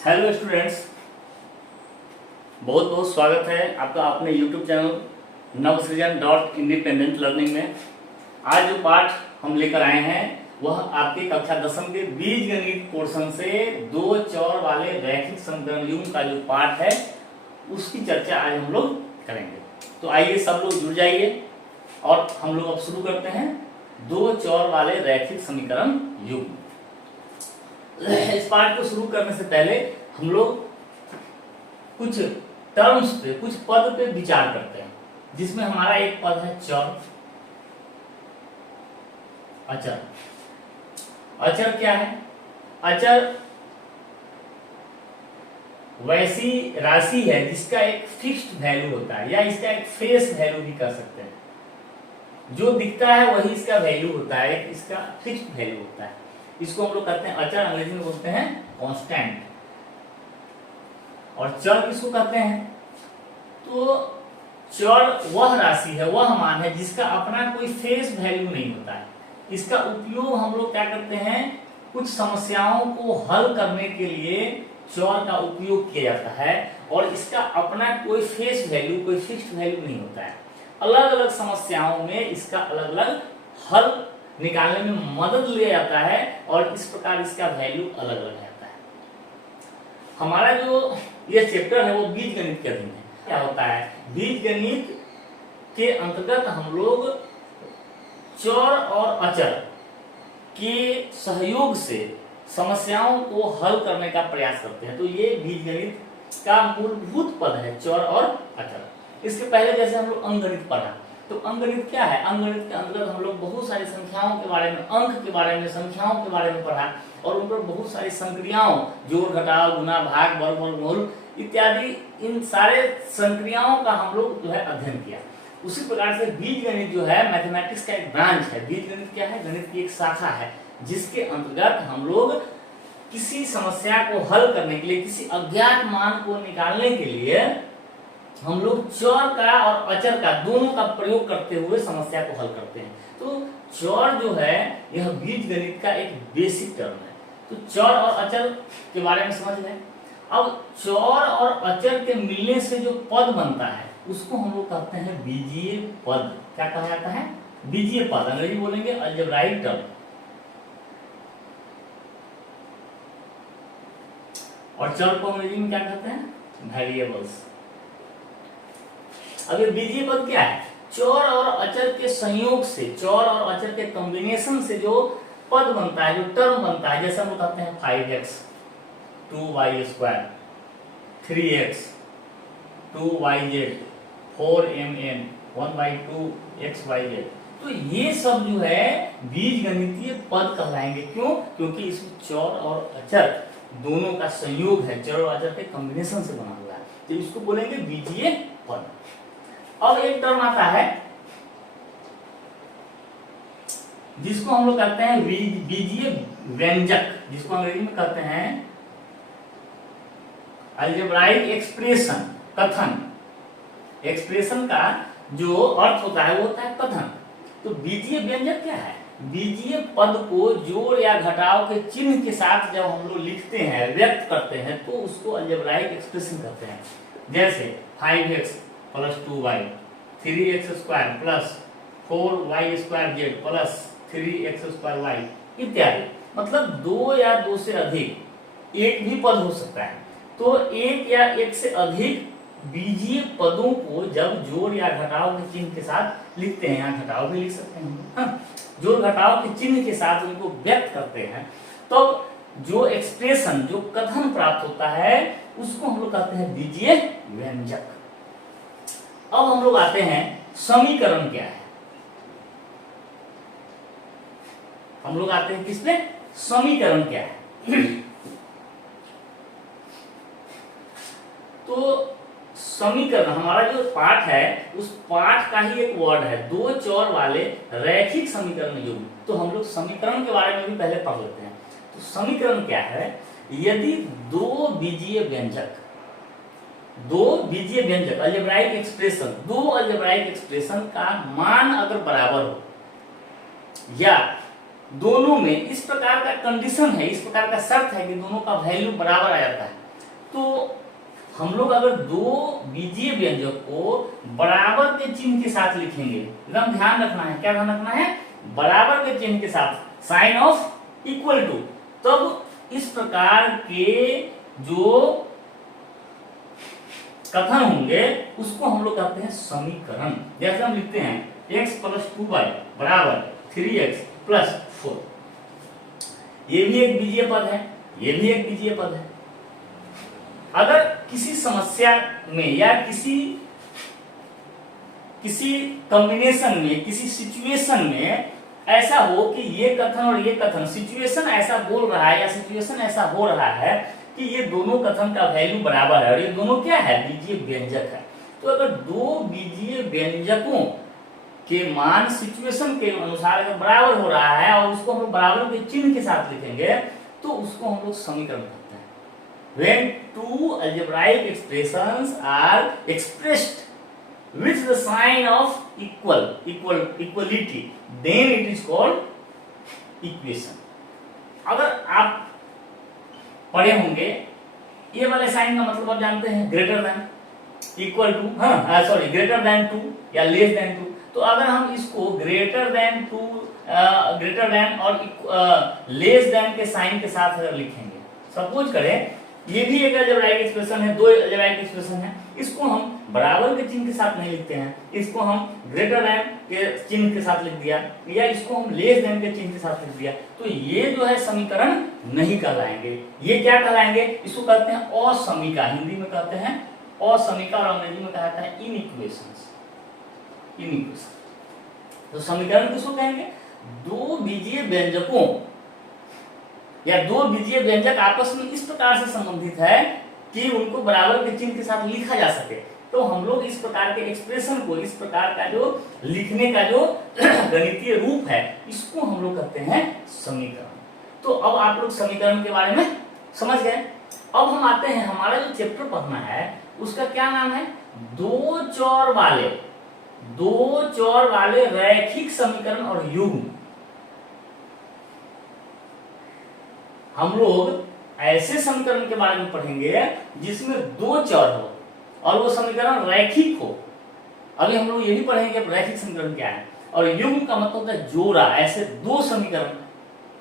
Hello students, बहुत बहुत स्वागत है आपका अपने YouTube channel Navsrijan dot independent learning में। आज जो पाठ हम लेकर आए हैं वह आपके कक्षा 10वीं के बीजगणित पोर्शन से दो चौर वाले रैखिक समीकरण युग्म का जो पाठ है उसकी चर्चा आज हम लोग करेंगे। तो आइए सब लोग जुड़ जाइए और हम लोग अब शुरू करते हैं दो चौर वाले रैखिक समीकरण युग्म। इस पाठ को शुरू करने से पहले हम लोग कुछ टर्म्स पे, कुछ पद पे विचार करते हैं, जिसमें हमारा एक पद है चर। अचर, अचर क्या है? अचर वैसी राशि है जिसका एक फिक्स्ड वैल्यू होता है, या इसका एक फेस वैल्यू भी कर सकते हैं। जो दिखता है वही इसका वैल्यू होता है, एक इसका फिक्स्ड वैल्यू होता है। इसको हम लोग कहते हैं अचर, अंग्रेजी में बोलते हैं कांस्टेंट। और चर किसको कहते हैं? तो चर वह राशि है, वह मान है जिसका अपना कोई फेस वैल्यू नहीं होता है। इसका उपयोग हम लोग क्या करते हैं, कुछ समस्याओं को हल करने के लिए चर का उपयोग किया जाता है, और इसका अपना कोई फेस वैल्यू, कोई फिक्स्ड वैल्यू नहीं होता है। अलग अलग समस्याओं में इसका अलग अलग हल निकालने में मदद लिया जाता है, और इस प्रकार इसका वैल्यू अलग अलग रहता है। हमारा जो ये चैप्टर है वो बीजगणित के अधीन है। क्या होता है? बीजगणित के अंतर्गत हम लोग चर और अचर के सहयोग से समस्याओं को हल करने का प्रयास करते हैं। तो ये बीजगणित का मूलभूत पद है, चर और अचर। इसके पहले जैसे हम लोग अंकगणित पढ़ा, तो अंकगणित क्या है? अंकगणित के अंतर्गत हम लोग बहुत सारी संख्याओं के बारे में, अंक के बारे में, संख्याओं के बारे में पढ़ा, और उन पर बहुत सारी संक्रियाओं, जोड़ घटाव, गुना भाग, वर्गमूल इत्यादि, इन सारे संक्रियाओं का हम लोग जो है अध्ययन किया। उसी प्रकार से बीजगणित जो है मैथमेटिक्स का एक ब्रांच है। बीजगणित क्या है? गणित की एक शाखा है, जिसके अंतर्गत हम लोग किसी समस्या को हल करने के लिए, किसी अज्ञात मान को निकालने के लिए हम लोग चर का और अचर का दोनों का प्रयोग करते हुए समस्या को हल करते हैं। तो चर जो है यह बीजगणित का एक बेसिक टर्म है। तो चर और अचर के बारे में समझ लें। अब चर और अचर के मिलने से जो पद बनता है उसको हम लोग कहते हैं बीजीय पद। क्या कहा जाता है? बीजीय पद। अंग्रेजी बोलेंगे अलजेब्राइक टर्म। और चर को अंग्रेजी में क्या कहते हैं? वेरिएबल्स। अब ये बीजीय पद क्या है? चर और अचर के संयोग से, चर और अचर के कॉम्बिनेशन से जो पद बनता है, जो टर्म बनता है, जैसे हम कहते हैं 5x 2y², 3x 2yz, 4mn 1/2xyz। तो ये सब जो है बीजगणितीय पद कहलाएंगे। क्यों? क्योंकि इसमें चर और अचर दोनों का संयोग है, चर और अचर के कॉम्बिनेशन से बना हुआ है, तो इसको बोलेंगे बीजीय पद। अब एक टर्म आता है जिसको हम लोग कहते हैं बीजीय व्यंजक, जिसको अंग्रेजी में कहते हैं अलजेब्राइक एक्सप्रेशन, कथन। एक्सप्रेशन का जो अर्थ होता है वो होता है कथन। तो बीजीय व्यंजक क्या है? बीजीय पद को जोड़ या घटाव के चिन्ह के साथ जब हम लोग लिखते हैं, व्यक्त करते हैं, तो उसको अलजेब्राइक एक्सप्रेशन कहते हैं। जैसे 5x plus 2y, 3x² plus 4y² plus 3x² इत्यादि। मतलब दो या दो से अधिक, एक भी पद हो सकता है। तो एक या एक से अधिक बीजीय पदों को जब जोड़ या घटाव के चिन्ह के साथ लिखते हैं, यहाँ घटाव भी लिख सकते हैं, जोड़ घटाव के चिन्ह के साथ उनको व्यक्त करते हैं, तो जो एक्सप्रेशन, जो कथन प्राप्त होता है उसको हम लोग कहते हैं बीजीय व्यंजक। अब हम लोग आते हैं समीकरण क्या है। हम लोग आते हैं किस पे? समीकरण क्या है। तो समीकरण, हमारा जो पाठ है उस पाठ का ही एक वर्ड है, दो चौर वाले रैखिक समीकरण युग्म। तो हम लोग समीकरण के बारे में भी पहले पढ़ लेते हैं। तो समीकरण क्या है? यदि दो बीजीय व्यंजक, अलजेब्राइक एक्सप्रेशन, दो अलजेब्राइक एक्सप्रेशन का मान अगर बराबर हो, या दोनों में इस प्रकार का कंडीशन है, इस प्रकार का शर्त है कि दोनों का वैल्यू बराबर आ जाता है, तो हम लोग अगर दो बीजीय व्यंजक को बराबर के चिन्ह के साथ लिखेंगे, एकदम ध्यान रखना है, क्या ध्यान रखना है, बराबर के चिन्ह के साथ, साइन ऑफ इक्वल टू, तब इस प्रकार के जो कथन होंगे उसको हम लोग कहते हैं समीकरण। जैसे हम लिखते हैं x + 2y बराबर 3x + 4, ये भी एक बीजीय पद है, ये भी एक बीजीय पद है। अगर किसी समस्या में या किसी कॉम्बिनेशन में, किसी सिचुएशन में ऐसा हो कि ये कथन और ये कथन, सिचुएशन ऐसा बोल रहा है या सिचुएशन ऐसा हो रहा है कि ये दोनों कथन का वैल्यू बराबर है और ये दोनों क्या है, बीजीय व्यंजक है, तो अगर दो बीजीय व्यंजकों के मान सिचुएशन के अनुसार अगर बराबर हो रहा है और उसको हम बराबर के चिन्ह के साथ लिखेंगे तो उसको हम लोग समीकरण कहते हैं। When two algebraic expressions are expressed with the sign of equality, then it is called equation। अगर आप पढ़े होंगे ये वाले साइन का मतलब आप जानते हैं, greater than, equal to, greater than 2 या लेस देन 2। तो अगर हम इसको ग्रेटर देन 2, ग्रेटर देन और लेस देन के साइन के साथ अगर लिखेंगे, सपोज करें ये भी एक अलजेब्राइक एक्सप्रेशन है, दो अलजेब्राइक एक्सप्रेशन है, इसको हम बराबर के चिन्ह के साथ नहीं लिखते हैं, इसको हम ग्रेटर देन के चिन्ह के साथ लिख दिया या इसको हम लेस देन के चिन्ह के साथ लिख दिया, तो ये जो है समीकरण नहीं कहलाएंगे। ये क्या कहलाएंगे, इसको कहते हैं असमीका, हिंदी में कहते हैं असमीका और अंग्रेजी में कहता है इनइक्वेशंस। तो समीकरण किसको कहेंगे, दो बीजीय व्यंजकों या दो बीजीय व्यंजक आपस में इस प्रकार से संबंधित है कि उनको बराबर के चिन्ह के साथ लिखा जा सके। तो हम लोग इस प्रकार के एक्सप्रेशन को, इस प्रकार का जो लिखने का जो गणितीय रूप है, इसको हम लोग कहते हैं समीकरण। तो अब आप लोग समीकरण के बारे में समझ गए। अब हम आते हैं, हमारा जो चैप्टर पढ़ना है उसका क्या नाम है, दो चर वाले रैखिक समीकरण और युग्म। हम लोग ऐसे समीकरण के बारे में पढ़ेंगे जिसमें दो चर हो और वो समीकरण रैखिक हो। अभी हम लोग ये भी पढ़ेंगे रैखिक समीकरण क्या है, और युग्म का मतलब होता है जोड़ा। ऐसे दो समीकरण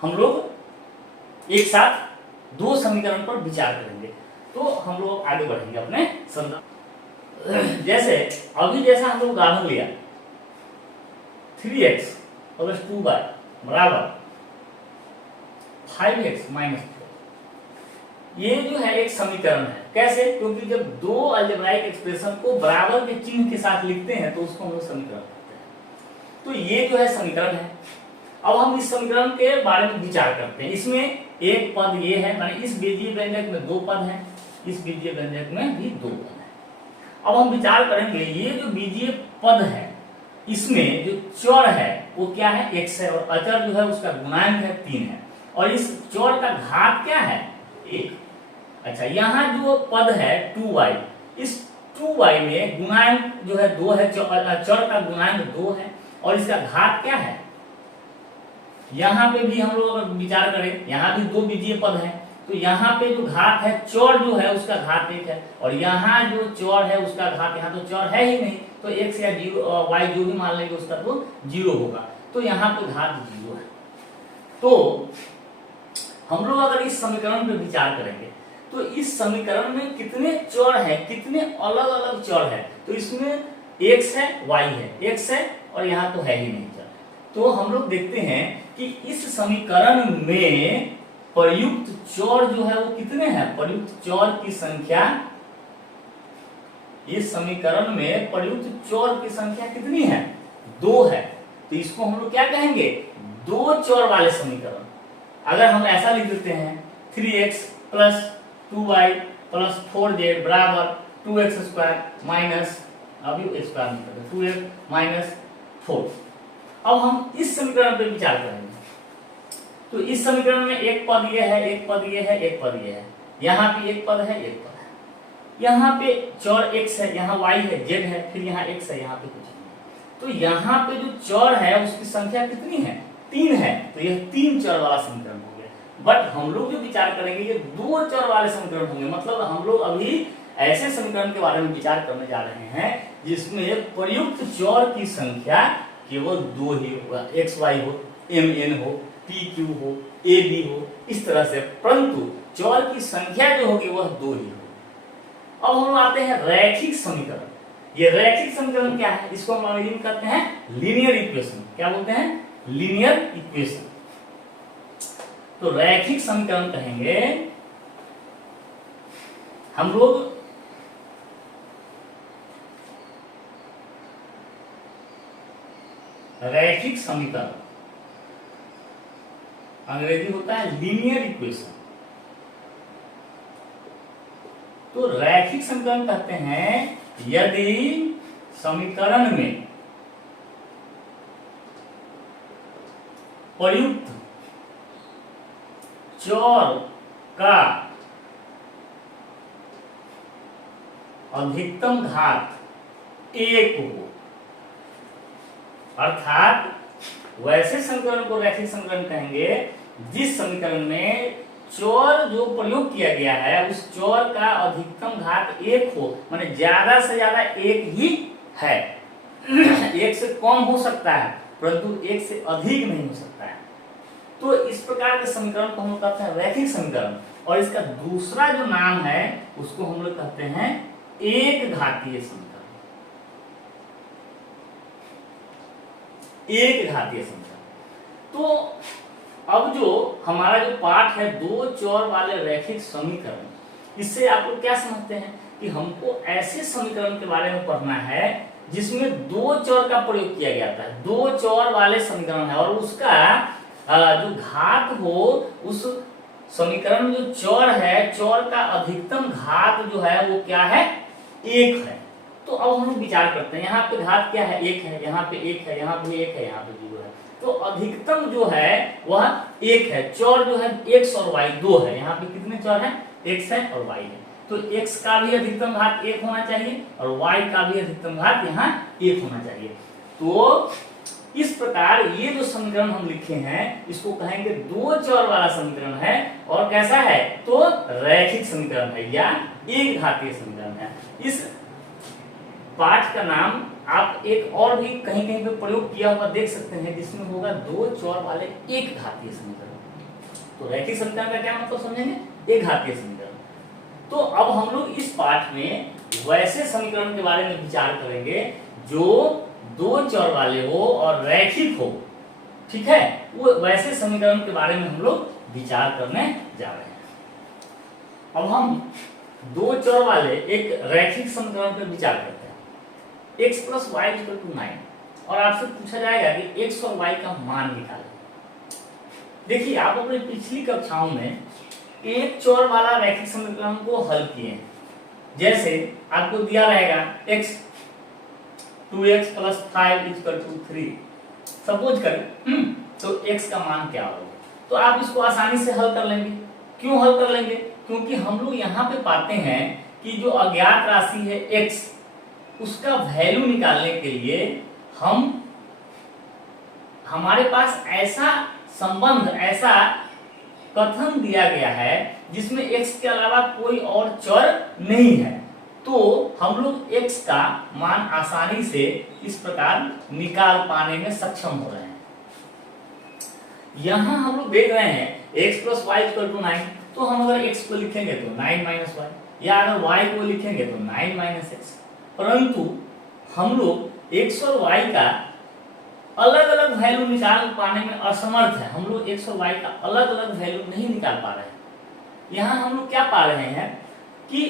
हम लोग एक साथ दो समीकरण पर विचार करेंगे, तो हम लोग आगे बढ़ेंगे अपने संदर्भ। जैसे अभी जैसा हम लोग उदाहरण लिया 3x + 2y बराबर 5x - 4, ये जो है एक समीकरण है। कैसे, क्योंकि जब दो अलजेब्राइक एक्सप्रेशन को बराबर के चिन्ह के साथ लिखते हैं तो उसको हम लोग समीकरण कहते हैं। तो ये जो है समीकरण है। अब हम इस समीकरण के बारे में विचार करते हैं। इसमें एक पद ये है, माने इस बीजीय व्यंजक में दो पद हैं, इस बीजीय व्यंजक में भी दो पद हैं। अब हम विचार करेंगे ये जो बीजीय पद है इसमें जो चर है वो क्या है, x है, और अचर जो है उसका गुणांक है 3 है, और इस चर का घात क्या है 1। अच्छा, यहाँ जो पद है 2y, इस 2y में गुणांक जो है 2 है, चर का गुणांक 2 है और इसका घात क्या है। यहाँ पे भी हम लोग अगर विचार करें, यहाँ भी दो बीजीय पद है, तो यहाँ पे जो घात है चर जो है उसका घात 1 है, और यहाँ जो चर है उसका घात, यहाँ तो चर है ही नहीं, तो x या y जो भी मान लेंगे उसका तो 0 होगा, तो यहाँ पे घात 0 है। तो हम लोग अगर इस समीकरण पे विचार करेंगे तो इस समीकरण में कितने चर है, कितने अलग अलग चर है, तो इसमें x है, y है, x है और यहाँ तो है ही नहीं चर। तो हम लोग देखते हैं कि इस समीकरण में प्रयुक्त चर जो है वो कितने हैं, प्रयुक्त चर की संख्या, इस समीकरण में प्रयुक्त चर की संख्या कितनी है, 2 है। तो इसको हम लोग क्या कहेंगे, दो चर वाले समीकरण। अगर हम ऐसा लिख देते हैं 3x + 2y + 4z बराबर 2x² माइनस, अभी स्क्वायर नहीं करते, 2x - 4। अब हम इस समीकरण पे विचार करेंगे। तो इस समीकरण में एक पद ये है, एक पद ये है, एक पद ये है, यहाँ पे एक पद है, एक पद है, यहाँ पे चर x है, यहाँ y है, z है, फिर यहाँ x है, यहाँ पे कुछ नहीं। तो यहाँ पे जो चर है उसकी संख्या कितनी है, 3 है, तो यह 3 चर वाला समीकरण हो गया। बट हम लोग जो विचार करेंगे ये दो चर वाले समीकरण होंगे। मतलब हम लोग अभी ऐसे समीकरण के बारे में विचार करने जा रहे हैं जिसमें प्रयुक्त चर की संख्या केवल दो ही होगा, एक्स वाई हो, एम एन हो, पी क्यू हो, ए बी हो, इस तरह से, परंतु चर की संख्या जो होगी वह दो ही होगी। अब हम आते हैं रैखिक समीकरण। ये रैखिक समीकरण क्या है? इसको हम अंग्रेजी में कहते हैं लीनियर इक्वेशन। क्या बोलते हैं? Linear equation. तो रैखिक समीकरण कहेंगे हम लोग रैखिक समीकरण, अंग्रेजी होता है लीनियर इक्वेशन। तो रैखिक समीकरण कहते हैं यदि समीकरण में प्रयुक्त चर का अधिकतम घात एक हो, अर्थात वैसे समीकरण को रैखिक समीकरण कहेंगे जिस समीकरण में चर जो प्रयोग किया गया है उस चर का अधिकतम घात एक हो, माने ज्यादा से ज्यादा एक ही है। एक से कम हो सकता है परंतु एक से अधिक नहीं हो सकता है। तो इस प्रकार के समीकरण को हम लोग कहते हैं रैखिक समीकरण। और इसका दूसरा जो नाम है उसको हम लोग कहते हैं एक घातीय समीकरण। एक घातीय समीकरण। तो अब जो हमारा जो पाठ है दो चर वाले रैखिक समीकरण, इससे आप लोग क्या समझते हैं कि हमको ऐसे समीकरण के बारे में पढ़ना है जिसमें दो चर का प्रयोग किया गया था, दो चर वाले समीकरण है और उसका जो घात हो, उस समीकरण में जो चर है, चर का अधिकतम घात जो है वो क्या है? एक है। तो अब हम विचार करते हैं यहाँ पे घात क्या है? एक है, यहाँ पे एक है, यहाँ पे एक है, यहाँ पे जीरो है। तो अधिकतम जो है वह एक है। चर जो है एक्स और वाई दो है। यहाँ पे कितने चर है? एक्स है और वाई है। तो एक्स का भी अधिकतम घात एक होना चाहिए और वाई का भी अधिकतम घात यहाँ एक होना चाहिए। तो इस प्रकार ये जो समीकरण हम लिखे हैं इसको कहेंगे दो चर वाला समीकरण है। और कैसा है? तो रैखिक समीकरण है या एक घातीय समीकरण है। इस पाठ का नाम आप एक और भी कहीं कहीं पे प्रयोग किया हुआ देख सकते हैं जिसमें होगा दो चर वाले एक घातीय समीकरण। तो रैखिक समीकरण का क्या मतलब समझेंगे? एक घातीय समीकरण। तो अब हम लोग इस पाठ में वैसे समीकरण के बारे में विचार करेंगे जो दो चर वाले हो और रैखिक हो। ठीक है, वो वैसे समीकरण के बारे में हम लोग विचार करने जा रहे हैं। अब हम दो चर वाले एक रैखिक समीकरण पर विचार करते हैं। x plus y equal to 9 और आपसे पूछा जाएगा कि x और y का मान निकालें। देखिए आप अपने पिछली कक्षाओं में एक चर वाला रैखिक समीकरण को हल किए हैं। जैसे आपको दिया रहेगा x 2x plus 5 equal to 3, suppose करें तो x का मान क्या होगा? तो आप इसको आसानी से हल कर लेंगे। क्यों हल कर लेंगे? क्योंकि हम लोग यहाँ पे पाते हैं कि जो अज्ञात राशि है x, उसका वैल्यू निकालने के लिए हमारे पास ऐसा संबंध, ऐसा कथन दिया गया है जिसमें x के अलावा कोई और चर नहीं है। तो हम लोग x का मान आसानी से इस प्रकार निकाल पाने में सक्षम हो रहे हैं। यहां हम लोग देख रहे हैं x plus y equal to 9, तो हम अगर x को लिखेंगे तो 9 माइनस वाई, या अगर y को लिखेंगे तो 9 माइनस एक्स। परंतु हम लोग x और y का अलग अलग वैल्यू निकाल पाने में असमर्थ है। हम लोग x और y का अलग अलग वैल्यू नहीं निकाल पा रहे हैं। यहाँ हम लोग क्या पा रहे हैं कि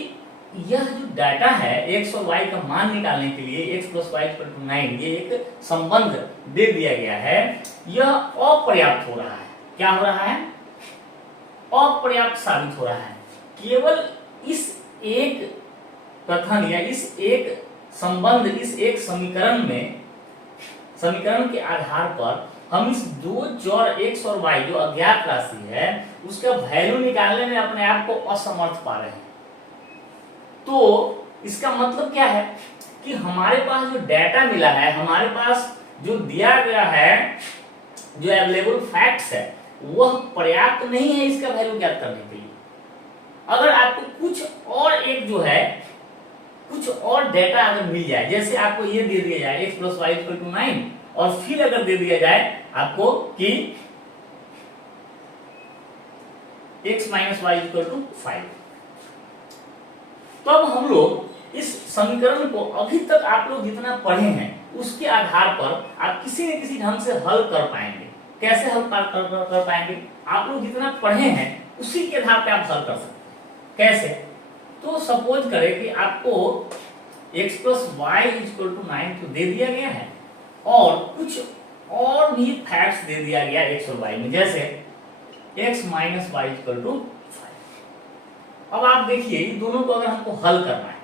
यह जो डाटा है x और y का मान निकालने के लिए x plus y equal to 9, ये एक संबंध दे दिया गया है, यह अपर्याप्त हो रहा है। क्या हो रहा है? अपर्याप्त साबित हो रहा है। केवल इस एक कथन या इस एक संबंध, इस एक समीकरण में, समीकरण के आधार पर हम इस दो चर x और y जो अज्ञात राशि है उसका वैल्यू निकालने में अपने आप को असमर्थ पा रहे हैं। तो इसका मतलब क्या है कि हमारे पास जो डाटा मिला है, हमारे पास जो दिया गया है, जो अवेलेबल फैक्ट्स है, वह पर्याप्त नहीं है इसका वैल्यू ज्ञात करने के लिए। अगर आपको कुछ और एक जो है कुछ और डेटा अगर मिल जाए, जैसे आपको ये दे दिया जाए x + y = 9 और फिर अगर दे दिया जाए आपको कि x - y = 5, तब हम लोग इस समीकरण को अभी तक आप लोग जितना पढ़े हैं उसके आधार पर आप किसी न किसी ढंग से हल कर पाएंगे। कैसे हल कर पाएंगे? आप लोग जितना पढ़े हैं उसी के आधार पर आप हल कर सकते हैं। कैसे? तो सपोज करें कि आपको x + y = 9 तो दे दिया गया है और कुछ और भी फैक्ट्स दे दिया गया x और y में, जैसे x - y = 5। अब आप देखिए ये दोनों को अगर हमको हल करना है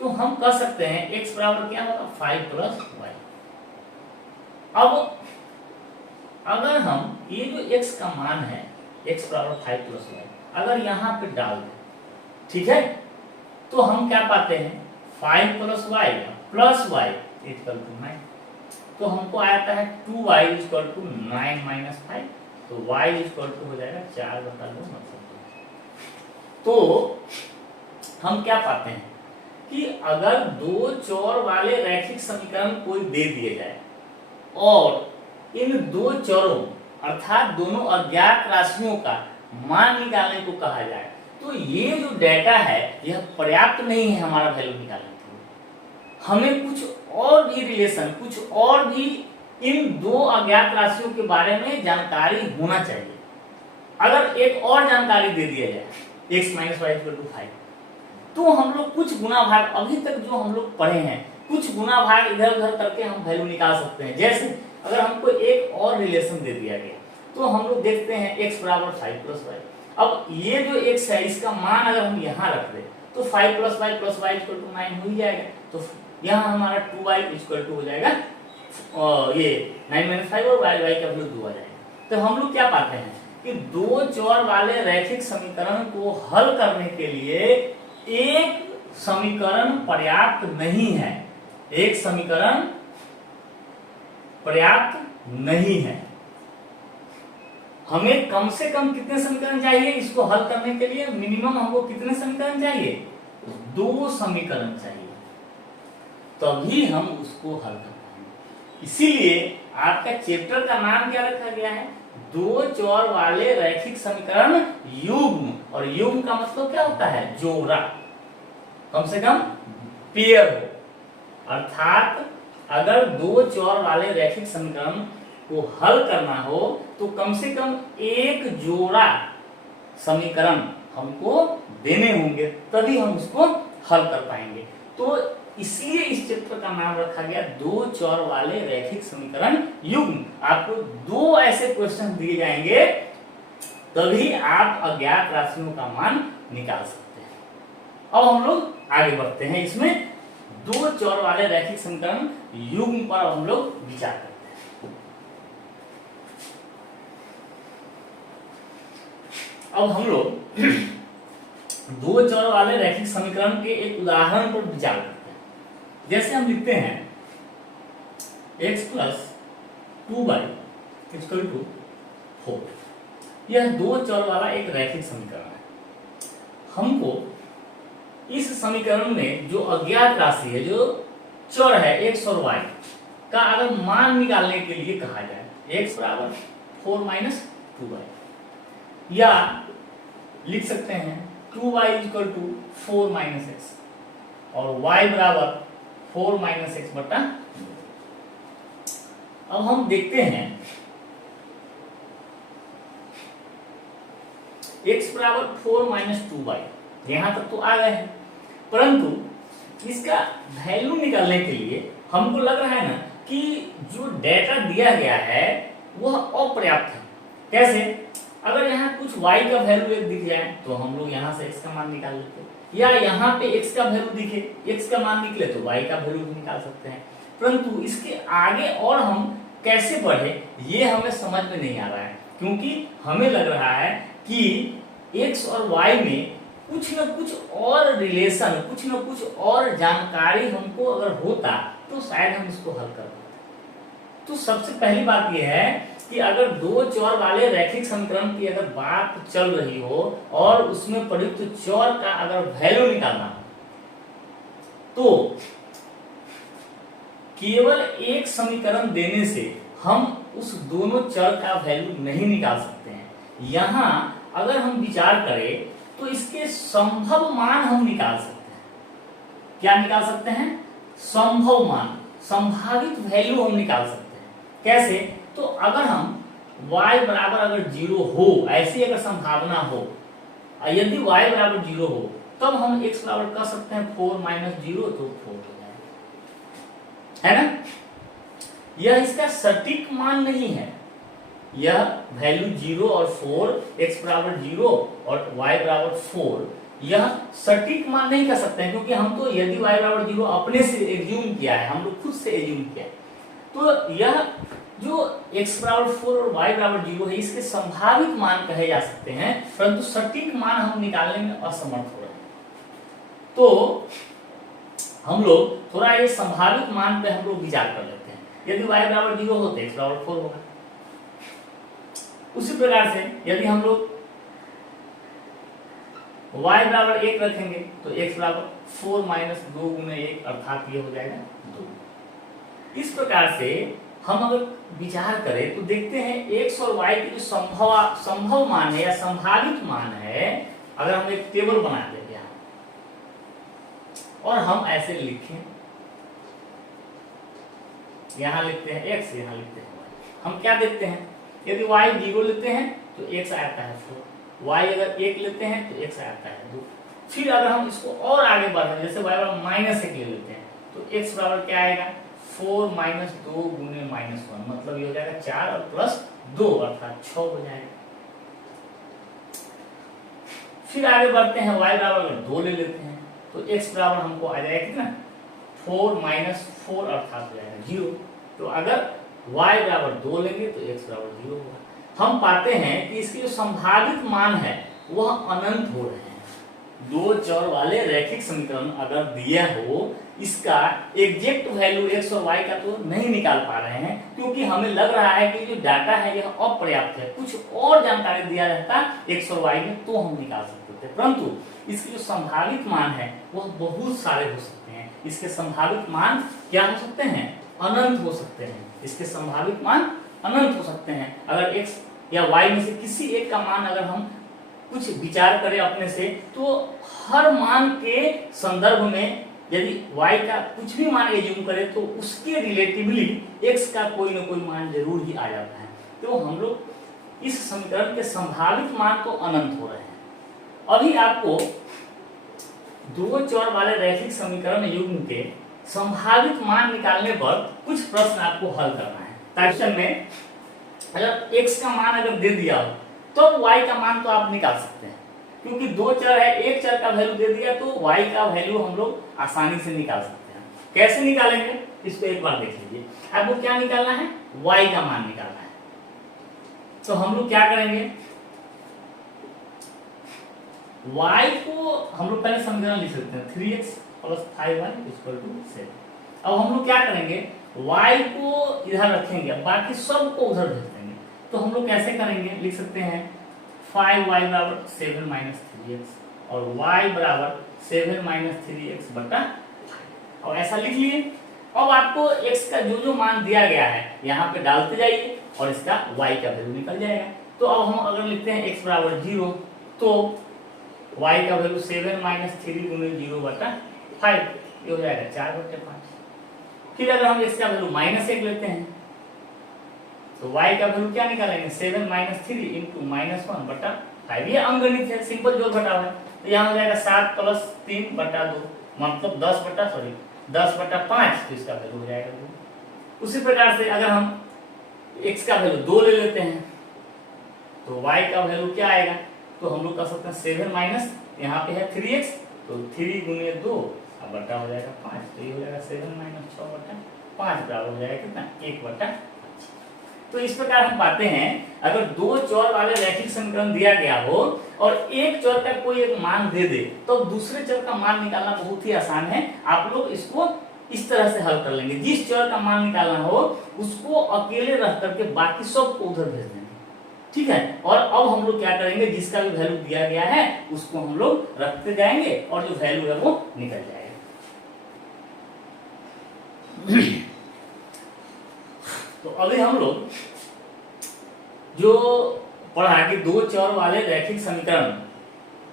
तो हम कर सकते हैं x बराबर क्या होगा 5 + y। अब अगर हम ये जो x का मान है x बराबर 5 + y अगर यहाँ पे डाल दें, ठीक है, तो हम क्या पाते हैं 5 + y + y = 9। तो हमको आता है 2y = 9 - 5, तो y हो जाएगा 4/2 मतलब। तो हम क्या पाते हैं कि अगर दो चर वाले रैखिक समीकरण कोई दे दिए जाए और इन दो चरों अर्थात दोनों अज्ञात राशियों का मान निकालने को कहा जाए, तो ये जो डेटा है यह पर्याप्त नहीं है हमारा वैल्यू निकालने के लिए। हमें कुछ और भी रिलेशन, कुछ और भी इन दो अज्ञात राशियों के बारे में जानकारी होना चाहिए। अगर एक और जानकारी दे दिया जाए x - y = 5, तो हम लोग कुछ गुना भाग अभी तक जो हम लोग पढ़े हैं कुछ गुना भाग इधर उधर करके हम वैल्यू निकाल सकते हैं। जैसे अगर हमको एक और रिलेशन दे दिया गया तो हम लोग देखते हैं x बराबर 5 + y। अब ये जो x है इसका मान अगर हम यहाँ रख दें तो 5 + y + y = 9 हो ही जाएगा। तो यहाँ हमारा 2y = हो जाएगा ये 9 - 5 और y का वैल्यू 2 आ जाएगा। तो हम लोग क्या पाते हैं कि दो चर वाले रैखिक समीकरण को हल करने के लिए एक समीकरण पर्याप्त नहीं है। एक समीकरण पर्याप्त नहीं है। हमें कम से कम कितने समीकरण चाहिए इसको हल करने के लिए? मिनिमम हमको कितने समीकरण चाहिए? 2 समीकरण चाहिए, तभी हम उसको हल कर पाएंगे। इसीलिए आपका चैप्टर का नाम क्या रखा गया है? दो चर वाले रैखिक समीकरण युग्म। और युग्म का मतलब क्या होता है? जोड़ा, कम से कम पेयर हो। अर्थात अगर दो चर वाले रैखिक समीकरण को हल करना हो तो कम से कम एक जोड़ा समीकरण हमको देने होंगे, तभी हम उसको हल कर पाएंगे। तो इसलिए इस चैप्टर का नाम रखा गया दो चर वाले रैखिक समीकरण युग्म। आपको दो ऐसे क्वेश्चन दिए जाएंगे तभी आप अज्ञात राशियों का मान निकाल सकते हैं। अब हम लोग आगे बढ़ते हैं, इसमें दो चर वाले रैखिक समीकरण युग्म पर हम लोग विचार करते हैं। अब हम लोग दो चर वाले रैखिक समीकरण के एक उदाहरण पर विचार करते हैं। जैसे हम लिखते हैं x + 2y = 4। यह दो चर वाला एक रैखिक समीकरण है। हमको इस समीकरण में जो अज्ञात राशि है, जो चर है x और y का अगर मान निकालने के लिए कहा जाए x बराबर 4 - 2y, या लिख सकते हैं 2y = 4 - x और y बराबर 4 - x बटा। अब हम देखते हैं x बराबर 4 - 2y, यहां तक तो आ गए हैं, परंतु इसका वैल्यू निकालने के लिए हमको लग रहा है ना कि जो डेटा दिया गया है वह अपर्याप्त है। कैसे? अगर यहाँ कुछ y का वैल्यू एक दिख जाए तो हम लोग यहाँ से x का मान निकाल लेते हैं, या यहाँ पे x का वैल्यू दिखे, x का मान निकले तो y का वैल्यू भी निकाल सकते हैं। परंतु इसके आगे और हम कैसे बढ़े ये हमें समझ में नहीं आ रहा है, क्योंकि हमें लग रहा है कि x और y में कुछ न कुछ और रिलेशन, कुछ न कुछ और जानकारी हमको अगर होता तो शायद हम इसको हल कर पाते। तो सबसे पहली बात यह है कि अगर दो चर वाले रैखिक समीकरण की अगर बात चल रही हो और उसमें प्रयुक्त चर का अगर वैल्यू निकालना हो तो केवल एक समीकरण देने से हम उस दोनों चर का वैल्यू नहीं निकाल सकते हैं। यहां अगर हम विचार करें तो इसके संभव मान हम निकाल सकते हैं। क्या निकाल सकते हैं? संभव मान, संभावित वैल्यू हम निकाल सकते हैं। कैसे? तो अगर हम y बराबर अगर 0 हो, ऐसी अगर संभावना हो, यदि y बराबर 0 हो तब हम x बराबर कर सकते हैं 4 माइनस 0 तो 4 हो जाएगा, है ना। यह इसका सटीक मान नहीं है, यह वैल्यू 0 और 4, x बराबर 0 और y बराबर 4, यह सटीक मान नहीं कर सकते हैं क्योंकि हम तो यदि y बराबर 0 अपने से एज्यूम किया है, हम लोग खुद से एज्यूम किया है, तो यह जो x बराबर 4 और y बराबर 0 है इसके संभावित मान कहे जा सकते हैं, परंतु सटीक मान हम निकालने में असमर्थ हो रहे हैं। तो हम लोग थोड़ा ये संभावित मान पे हम लोग विचार कर लेते हैं। यदि y बराबर 0 हो तो x बराबर 4 होगा। उसी प्रकार से यदि हम लोग y बराबर 1 रखेंगे तो x बराबर 4 माइनस 2 गुने 1 अर्थात ये हो जाएगा 2। इस प्रकार से हम अगर विचार करें तो देखते हैं x और y की जो संभव मान है या संभावित मान है, अगर हम एक टेबल बना दें यहाँ और हम ऐसे लिखें, यहाँ लिखते हैं x, यहाँ लिखते हैं y। हम क्या देखते हैं? यदि y 0 लेते हैं तो x आता है 4, y अगर 1 लेते हैं तो x आता है 2। फिर अगर हम इसको और आगे बढ़ाएं, जैसे y बराबर -1 ले लेते हैं तो x बराबर क्या आएगा? 4 माइनस 2 गुने -1, मतलब ये हो जाएगा 4 और प्लस 2 अर्थात 6 हो जाएगा। फिर आगे बढ़ते हैं, y बराबर अगर 2 ले लेते हैं तो x बराबर हमको आ जाएगा कितना? 4 माइनस 4 अर्थात हो जाएगा 0। तो अगर y बराबर 2 लेंगे तो x बराबर 0 होगा। हम पाते हैं कि इसके जो संभावित मान है वह अनंत हो रहे हैं। दो चर वाले रैखिक समीकरण अगर दिया हो, इसका एग्जैक्ट वैल्यू x और y का तो नहीं निकाल पा रहे हैं क्योंकि हमें लग रहा है कि जो डाटा है यह अपर्याप्त है। कुछ और जानकारी दिया रहता x और y में तो हम निकाल सकते थे, परंतु इसके जो संभावित मान है वह बहुत सारे हो सकते हैं। इसके संभावित मान क्या हो सकते हैं? अनंत हो सकते हैं। इसके संभावित मान अनंत हो सकते हैं। अगर x या y में से किसी एक का मान अगर हम कुछ विचार करें अपने से, तो हर मान के संदर्भ में यदि y का कुछ भी मान एज्यूम करें तो उसके रिलेटिवली x का कोई न कोई मान जरूर ही आ जाता है। तो हम लोग इस समीकरण के संभावित मान तो अनंत हो रहे हैं। अभी आपको दो चर वाले रैखिक समीकरण युग्म के संभावित मान निकालने पर कुछ प्रश्न आपको हल करना है। क्वेश्चन में अगर x का मान अगर दे दिया हो तो y का मान तो आप निकाल सकते हैं, क्योंकि दो चर है, एक चर का वैल्यू दे दिया तो y का वैल्यू हम लोग आसानी से निकाल सकते हैं। कैसे निकालेंगे इसको एक बार देख लीजिए। आपको क्या निकालना है? y का मान निकालना है। तो हम लोग क्या करेंगे? y को हम लोग पहले समीकरण लिख सकते हैं 3x + 5y = 7। अब हम लोग क्या करेंगे? y को इधर रखेंगे, बाकी सब को उधर भेज देंगे। तो हम लोग कैसे करेंगे? लिख सकते हैं 5y = 7 - 3x और y = 7 - 3x बटा 5। और ऐसा लिख लिए। अब आपको x का जो जो मान दिया गया है यहाँ पे डालते जाइए और इसका y का वैल्यू निकल जाएगा। तो अब हम अगर लिखते हैं x = 0 तो y का वैल्यू 7 - 3 गुने 0 बटा 5, ये हो जाएगा 4/5। फिर अगर हम x का वैल्यू -1 लेते हैं तो y का वैल्यू क्या निकालेंगे? 7 - 3 × -1 बटा 5। ये अंकगणित है, सिंपल जोड़ घटाव है। तो यहाँ हो जाएगा 7 + 3 बटा 2, मतलब 10 बटा 5, तो इसका वैल्यू हो जाएगा 2। उसी प्रकार से अगर हम x का वैल्यू 2 ले लेते हैं तो y का वैल्यू क्या आएगा? तो हम लोग कर सकते हैं 7 यहाँ पे है 3x, तो 3 गुने 2 बटा हो जाएगा 5, तो ये हो जाएगा 7 - 6 बटा 5 बराबर हो जाएगा कितना? 1/5। तो इस प्रकार हम पाते हैं अगर दो चर वाले रैखिक समीकरण दिया गया हो और एक चर का कोई एक मान दे दे तो दूसरे चर का मान निकालना बहुत ही आसान है। आप लोग इसको इस तरह से हल कर लेंगे। जिस चर का मान निकालना हो उसको अकेले रख करके बाकी सब को उधर भेज देंगे, ठीक है। और अब हम लोग क्या करेंगे, जिसका भी वैल्यू दिया गया है उसको हम लोग रखते जाएंगे और जो वैल्यू है वो निकल जाएगा। तो अभी हम लोग जो पढ़ा कि दो चर वाले रैखिक समीकरण,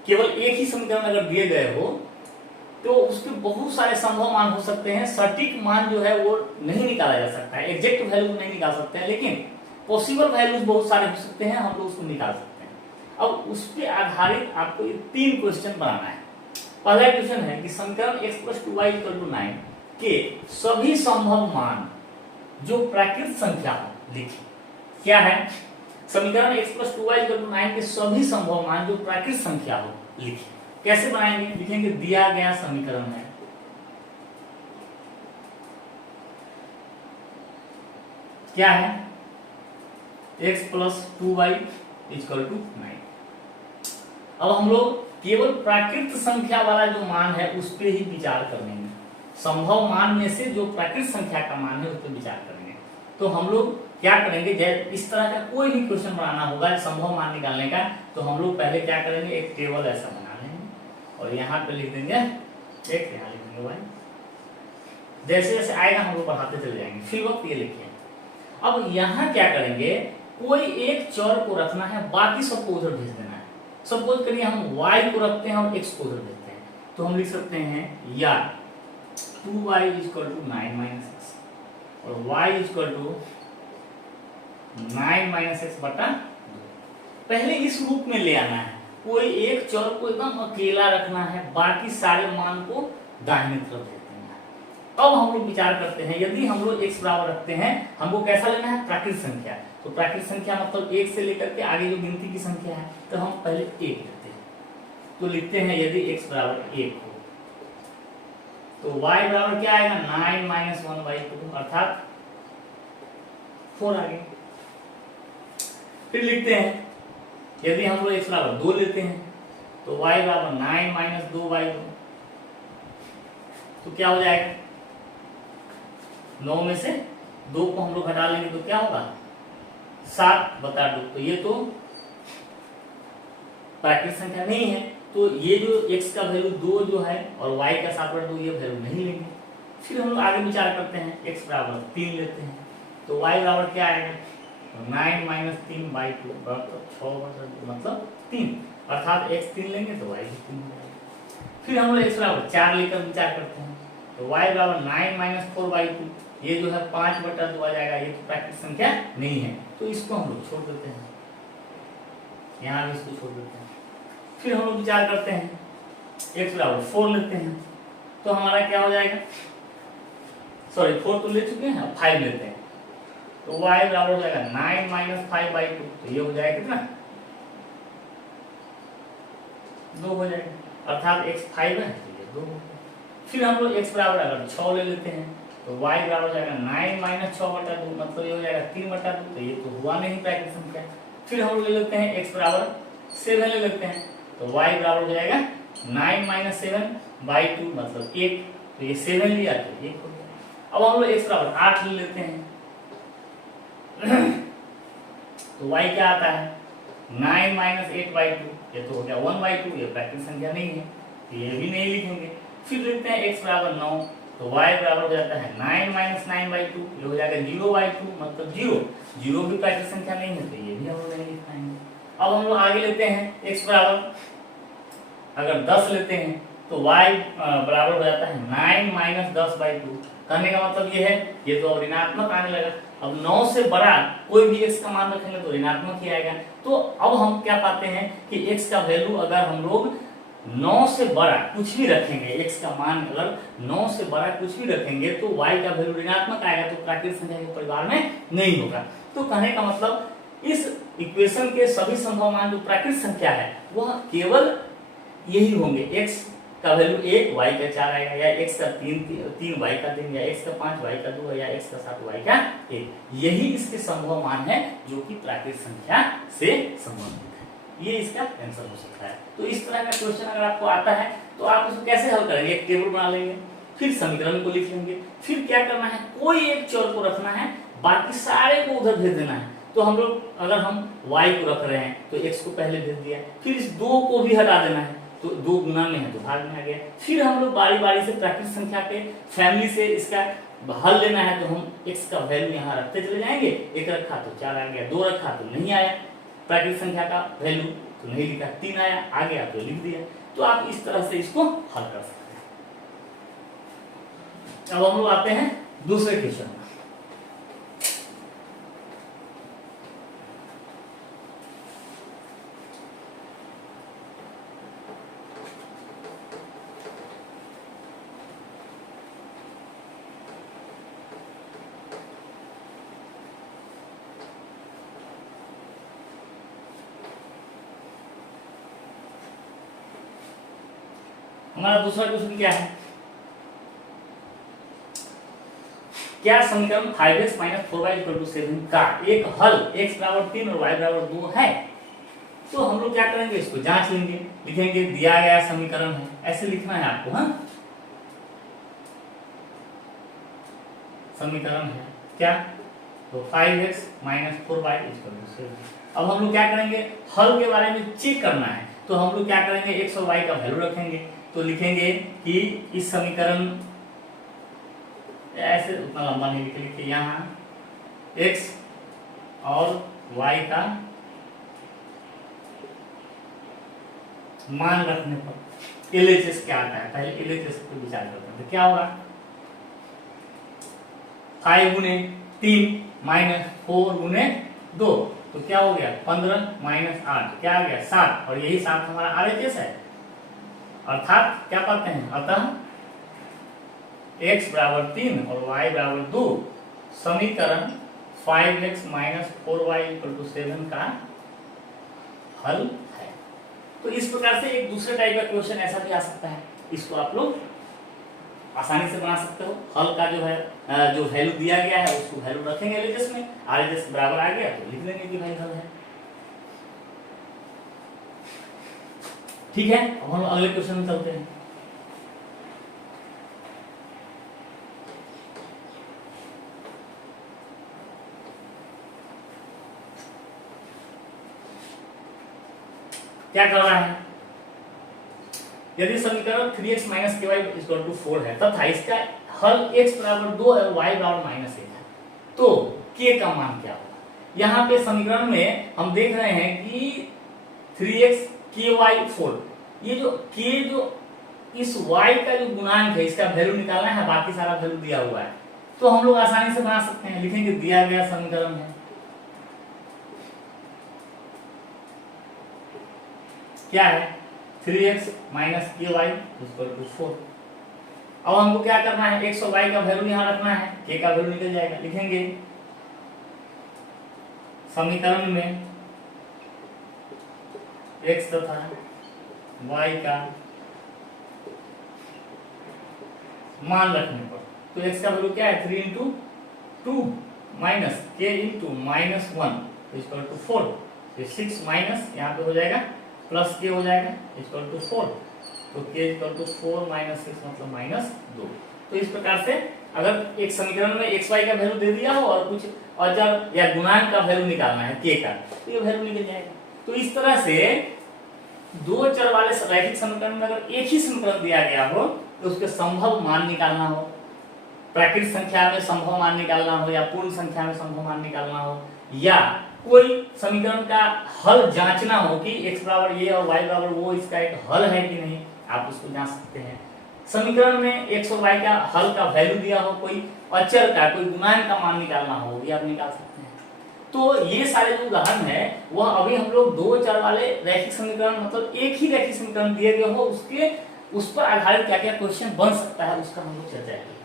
केवल एक ही समीकरण अगर दिए गए हो तो उसके बहुत सारे संभव मान हो सकते हैं। सटीक मान जो है वो नहीं निकाला जा सकता है, एग्जैक्ट वैल्यू नहीं निकाल सकते हैं, लेकिन पॉसिबल वैल्यूज बहुत सारे हो सकते हैं, हम लोग उसको निकाल सकते हैं। अब उस पर आधारित आपको ये 3 क्वेश्चन बनाना है। पहला क्वेश्चन है कि समीकरण x + 2y = 9 के सभी संभव मान जो प्राकृत संख्या हो लिखिए। क्या है? समीकरण x + 2y = 9 के सभी संभव मान जो प्राकृत संख्या हो लिखिए। कैसे बनाएंगे? लिखेंगे दिया गया समीकरण है क्या है, x + 2y = 9। अब हम लोग केवल प्राकृत संख्या वाला जो मान है उस पर ही विचार करेंगे। संभव मान में से जो प्राकृत संख्या का मान है उस पर विचार करेंगे। तो हम लोग क्या करेंगे, जैसे इस तरह का कोई भी क्वेश्चन बनाना होगा संभव मान निकालने का, तो हम लोग पहले क्या करेंगे, एक टेबल ऐसा बना लेंगे और यहाँ पे लिख देंगे एक, यहाँ लिख देंगे y। जैसे जैसे आएगा हम लोग बढ़ाते चले जाएंगे। फिर वक्त ये लिखिए। अब यहाँ क्या करेंगे, कोई एक चर को रखना है, बाकी सबको उधर भेज देना है। सपोज करिए हम y को रखते हैं और x को उधर भेजते हैं, तो हम लिख सकते हैं या 2y = 9 - x और y = 9 - x बटा 2। पहले इस रूप में ले आना है। कोई एक चर को एकदम अकेला रखना है, बाकी सारे मान को दाहिने तरफ भेज देना है। अब हम लोग विचार करते हैं, यदि हम लोग x बराबर रखते हैं, हमको कैसा लेना है, प्राकृत संख्या। तो प्राकृत संख्या मतलब 1 से लेकर के आगे जो गिनती की संख्या है, तो हम पहले 1 लेते हैं। तो लिखते हैं यदि x बराबर 1 हो तो y बराबर क्या आएगा, 9 - 1/2 अर्थात 4 आ गया। फिर लिखते हैं यदि हम लोग x बराबर 2 लेते हैं तो y बराबर 9 - 2/2, तो क्या हो जाएगा, 9 में से 2 को हम लोग घटा लेंगे तो क्या होगा, 7/2। तो ये तो प्राकृत संख्या नहीं है, तो ये जो x का वैल्यू 2 जो है और y का 7/2 ये वैल्यू नहीं लेंगे। फिर हम लोग आगे विचार करते हैं, x बराबर 3 लेते हैं तो y बराबर क्या आएगा, 9 - 3/2 बराबर 6/2 मतलब 3, अर्थात x 3 लेंगे तो y भी 3 हो जाएगा। फिर हम लोग x बराबर 4 लेकर विचार करते हैं तो y बराबर 9 - 4/2, ये जो है 5/2 आ जाएगा। ये तो प्राकृत संख्या नहीं है, तो इसको हम लोग छोड़ देते हैं, यहाँ भी इसको छोड़ देते हैं। फिर हम लोग विचार करते हैं, x बराबर 4 लेते हैं तो हमारा क्या हो जाएगा, सॉरी 4 तो ले चुके हैं, 5 लेते हैं तो y बराबर हो जाएगा 9 - 5/2, तो ये हो जाएगा कितना, 2 हो जाएगा, अर्थात x 5 है तो ये 2 हो गया। फिर हम लोग x बराबर अगर 6 ले लेते हैं तो y बराबर हो जाएगा 9 - 6/2 मतलब ये हो जाएगा 3/2, तो ये तो हुआ नहीं प्राकृत संख्या। फिर हम लोग ले लेते हैं x बराबर 7 ले लेते हैं तो y बराबर हो जाएगा 9 - 7/2 मतलब 1, तो ये 7 लिया तो 1 हो गया। अब हम लोग x बराबर 8 ले लेते हैं तो y क्या आता है, 9 - 8/2, ये तो हो गया 1/2, ये प्राकृत संख्या नहीं है, तो ये भी नहीं लिखेंगे। फिर लिखते हैं x बराबर 9 तो y बराबर हो जाता है 9 - 9/2, ये हो जाएगा 0/2 मतलब 0 भी प्राकृत संख्या नहीं है, तो ये भी हम लोग नहीं लिख पाएंगे। अब हम लोग आगे लेते हैं x बराबर अगर 10 लेते हैं तो y बराबर हो जाता है 9 - 10/2। कहने का मतलब ये है, ये तो ऋणात्मक आने लगा। अब 9 से बड़ा कोई भी x का मान रखेंगे तो ऋणात्मक ही आएगा। तो अब हम क्या पाते हैं कि x का वैल्यू अगर हम लोग 9 से बड़ा कुछ भी रखेंगे, x का मान अगर 9 से बड़ा कुछ भी रखेंगे तो y का वैल्यू ऋणात्मक आएगा, तो प्राकृत संख्या के परिवार में नहीं होगा। तो कहने का मतलब इस इक्वेशन के सभी संभव मान जो प्राकृत संख्या है वह केवल यही होंगे, x का वैल्यू 1, y का 4 आएगा, या x का 3 y का 3, या x का 5 y का 2, या x का 7 y का 1। यही इसके संभव मान है जो कि प्राकृत संख्या से संबंधित है। ये इसका आंसर हो सकता है। तो इस तरह का क्वेश्चन अगर आपको आता है तो आप उसको कैसे हल करेंगे, एक टेबल बना लेंगे, फिर समीकरण को लिख लेंगे। फिर क्या करना है, कोई एक चर को रखना है, बाकी सारे को उधर भेज देना है। तो हम लोग अगर हम y को रख रहे हैं तो x को पहले भेज दिया, फिर इस 2 को भी हटा देना है, तो 2 गुना में है तो भाग में आ गया। फिर हम लोग बारी बारी से प्राकृतिक संख्या के फैमिली से इसका हल लेना है, तो हम x का वैल्यू यहाँ रखते चले जाएंगे। 1 रखा तो 4 आ गया, 2 रखा तो नहीं आया प्राकृतिक संख्या का वैल्यू, तो नहीं लिखा, 3 आया आ गया तो लिख दिया। तो आप इस तरह से इसको हल कर सकते हैं। अब हम लोग आते हैं दूसरे क्वेश्चन में। हमारा दूसरा क्वेश्चन क्या है, क्या समीकरण 5x - 4y = 7 का एक हल x बराबर 3 और y बराबर 2 है? तो हम लोग क्या करेंगे, इसको जांच लेंगे, लिखेंगे दिया गया समीकरण है, ऐसे लिखना है आपको। हाँ, समीकरण है क्या, तो 5x - 4y = 7। अब हम लोग क्या करेंगे, हल के बारे में चेक करना है, तो हम लोग क्या करेंगे, x और y का वैल्यू रखेंगे। तो लिखेंगे कि इस समीकरण ऐसे उतना लंबा नहीं लिखेंगे, यहाँ x और y का मान रखने पर LHS क्या आता है, पहले LHS पर विचार करते हैं। तो क्या होगा, 5 गुने 3 माइनस 4 गुने 2, तो क्या हो गया 15 माइनस 8 क्या आ गया 7, और यही 7 हमारा RHS है। अर्थात क्या पाते हैं, अतः x बराबर 3 और y बराबर 2 समीकरण 5x - 4y = 7 का हल है। तो इस प्रकार से एक दूसरे टाइप का क्वेश्चन ऐसा भी आ सकता है, इसको आप लोग आसानी से बना सकते हो। हल का जो है जो वैल्यू दिया गया है उसको वैल्यू रखेंगे एलएचएस में, आरएचएस बराबर आ गया तो लिख देंगे कि भाई हल है। ठीक है, अब हम अगले क्वेश्चन में चलते हैं। क्या कर रहा है, यदि समीकरण 3x - ky = 4 है तथा इसका हल x बराबर 2 है, y बराबर -1 है, तो k का मान क्या होगा। यहाँ पे समीकरण में हम देख रहे हैं कि 3x ky 4, ये जो k जो इस y का जो गुणांक है इसका वैल्यू निकालना है, बाकी सारा वैल्यू दिया हुआ है, तो हम लोग आसानी से बना सकते हैं। लिखेंगे दिया गया समीकरण है, क्या है 3x - ky = 4। अब हमको क्या करना है, x और y का वैल्यू यहाँ रखना है, k का वैल्यू निकल जाएगा। लिखेंगे समीकरण में x तथा y का मान रखने पर, तो x का वैल्यू क्या है 3 × 2 माइनस k × -1 = 4, 6 माइनस यहाँ पे हो जाएगा प्लस के हो जाएगा = 4, तो k = 4 - 6 मतलब -2। तो इस प्रकार से अगर एक समीकरण में x y का वैल्यू दे दिया हो और कुछ अचर या गुणांक का वैल्यू निकालना है k का, तो ये वैल्यू निकल जाएगा। तो इस तरह से दो चर वाले रैखिक समीकरण में अगर एक ही समीकरण दिया गया हो तो उसके संभव मान निकालना हो, प्राकृतिक संख्या में संभव मान निकालना हो या पूर्ण संख्या में संभव मान निकालना हो, या कोई समीकरण का हल जांचना हो कि x बराबर ये और y बराबर वो इसका एक हल है कि नहीं, आप उसको जांच सकते हैं। समीकरण में x और y का हल का वैल्यू दिया हो, कोई अचर का कोई गुणांक का मान निकालना हो, भी आप निकाल सकते हैं। तो ये सारे जो उदाहरण है वह अभी हम लोग दो चर वाले रैखिक समीकरण, मतलब एक ही रैखिक समीकरण दिए गए हो उसके उस पर आधारित क्या क्या क्वेश्चन बन सकता है उसका हम लोग चर्चा करेंगे।